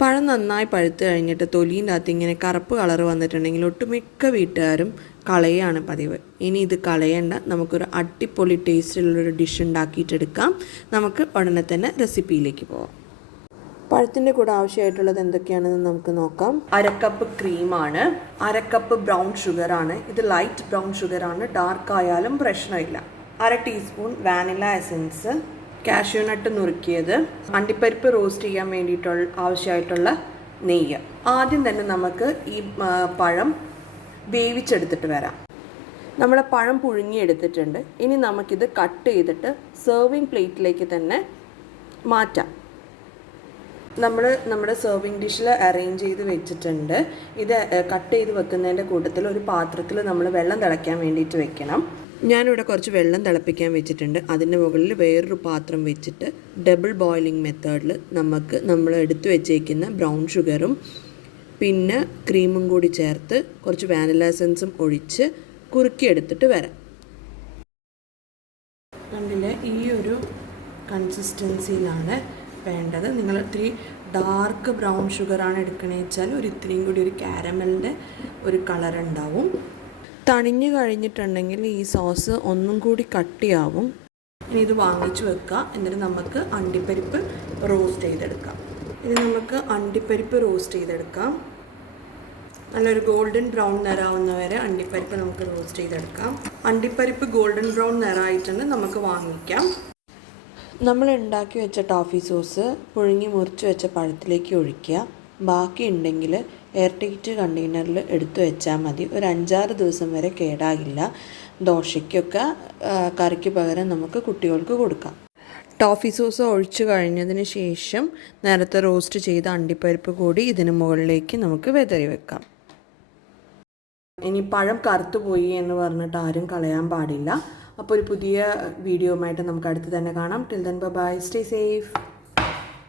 പഴം നന്നായി പഴുത്ത് കഴിഞ്ഞിട്ട് തൊലിൻ്റെ അകത്ത് ഇങ്ങനെ കറുപ്പ് കളർ വന്നിട്ടുണ്ടെങ്കിൽ ഒട്ടുമിക്ക വീട്ടുകാരും കളയാണ് പതിവ്. ഇനി ഇത് കളയേണ്ട, നമുക്കൊരു അടിപൊളി ടേസ്റ്റിലുള്ളൊരു ഡിഷ് ഉണ്ടാക്കിയിട്ടെടുക്കാം. നമുക്ക് ഉടനെ തന്നെ റെസിപ്പിയിലേക്ക് പോവാം. പഴത്തിൻ്റെ കൂടെ ആവശ്യമായിട്ടുള്ളത് എന്തൊക്കെയാണെന്ന് നമുക്ക് നോക്കാം. 1/2 കപ്പ് ക്രീമാണ്, 1/2 കപ്പ് ബ്രൗൺ ഷുഗറാണ്. ഇത് ലൈറ്റ് ബ്രൗൺ ഷുഗറാണ്, ഡാർക്ക് ആയാലും പ്രശ്നമില്ല. 1/2 teaspoon vanilla essence, cashew nut നുറുക്കിയത്, അണ്ടിപ്പരിപ്പ് റോസ്റ്റ് ചെയ്യാൻ വേണ്ടിയിട്ടുള്ള ആവശ്യമായിട്ടുള്ള നെയ്യ്. ആദ്യം തന്നെ നമുക്ക് ഈ പഴം വേവിച്ചെടുത്തിട്ട് വരാം. നമ്മുടെ പഴം പുഴുങ്ങിയെടുത്തിട്ടുണ്ട്. ഇനി നമുക്കിത് കട്ട് ചെയ്തിട്ട് സെർവിങ് പ്ലേറ്റിലേക്ക് തന്നെ മാറ്റാം. നമ്മുടെ സെർവിങ് ഡിഷിൽ അറേഞ്ച് ചെയ്ത് വെച്ചിട്ടുണ്ട്. ഇത് കട്ട് ചെയ്ത് വെക്കുന്നതിൻ്റെ കൂട്ടത്തിൽ ഒരു പാത്രത്തിൽ നമ്മൾ വെള്ളം തിളയ്ക്കാൻ വേണ്ടിയിട്ട് വെക്കണം. ഞാനിവിടെ കുറച്ച് വെള്ളം തിളപ്പിക്കാൻ വെച്ചിട്ടുണ്ട്. അതിൻ്റെ മുകളിൽ വേറൊരു പാത്രം വെച്ചിട്ട് ഡബിൾ ബോയിലിംഗ് മെത്തേഡിൽ നമ്മൾ എടുത്തു വെച്ചേക്കുന്ന ബ്രൗൺ ഷുഗറും പിന്നെ ക്രീമും കൂടി ചേർത്ത് കുറച്ച് വാനില എസൻസും ഒഴിച്ച് കുറുക്കിയെടുത്തിട്ട് വരാം. കണ്ടില്ലേ, ഈ ഒരു കൺസിസ്റ്റൻസിയിലാണ് വേണ്ടത്. നിങ്ങൾ ഇത്തിരി ഡാർക്ക് ബ്രൗൺ ഷുഗറാണ് എടുക്കണമെന്ന് വെച്ചാൽ ഇത്തിരിയും കൂടി ഒരു കാരമലിൻ്റെ ഒരു കളർ ഉണ്ടാവും. തണിഞ്ഞു കഴിഞ്ഞിട്ടുണ്ടെങ്കിൽ ഈ സോസ് ഒന്നും കൂടി കട്ടിയാവും. ഇനി ഇത് വാങ്ങിച്ച് വെക്കുക. എന്നിട്ട് നമുക്ക് അണ്ടിപ്പരിപ്പ് റോസ്റ്റ് ചെയ്തെടുക്കാം. നല്ലൊരു ഗോൾഡൻ ബ്രൗൺ നിറാവുന്നവരെ അണ്ടിപ്പരിപ്പ് നമുക്ക് റോസ്റ്റ് ചെയ്തെടുക്കാം. അണ്ടിപ്പരിപ്പ് ഗോൾഡൻ ബ്രൗൺ നിറമായിട്ടുണ്ട്, നമുക്ക് വാങ്ങിക്കാം. നമ്മൾ ഉണ്ടാക്കി വെച്ച ടോഫി സോസ് പുഴുങ്ങി മുറിച്ച് വെച്ച പഴത്തിലേക്ക് ഒഴിക്കുക. ബാക്കി ഉണ്ടെങ്കിൽ എയർ ടൈറ്റ് കണ്ടെയ്നറിൽ എടുത്തു വെച്ചാൽ മതി. ഒരു 5-6 ദിവസം വരെ കേടാകില്ല. ദോശയ്ക്കൊക്കെ കറിക്ക് പകരം നമുക്ക് കുട്ടികൾക്ക് കൊടുക്കാം. ടോഫി സോസ് ഒഴിച്ചു കഴിഞ്ഞതിന് ശേഷം നേരത്തെ റോസ്റ്റ് ചെയ്ത അണ്ടിപ്പരിപ്പ് കൂടി ഇതിന് മുകളിലേക്ക് നമുക്ക് വിതറി വെക്കാം. ഇനി പഴം കറുത്തുപോയി എന്ന് പറഞ്ഞിട്ട് ആരും കളയാൻ പാടില്ല. അപ്പോൾ ഒരു പുതിയ വീഡിയോയുമായിട്ട് നമുക്ക് അടുത്ത് തന്നെ കാണാം. Till then bye, stay safe.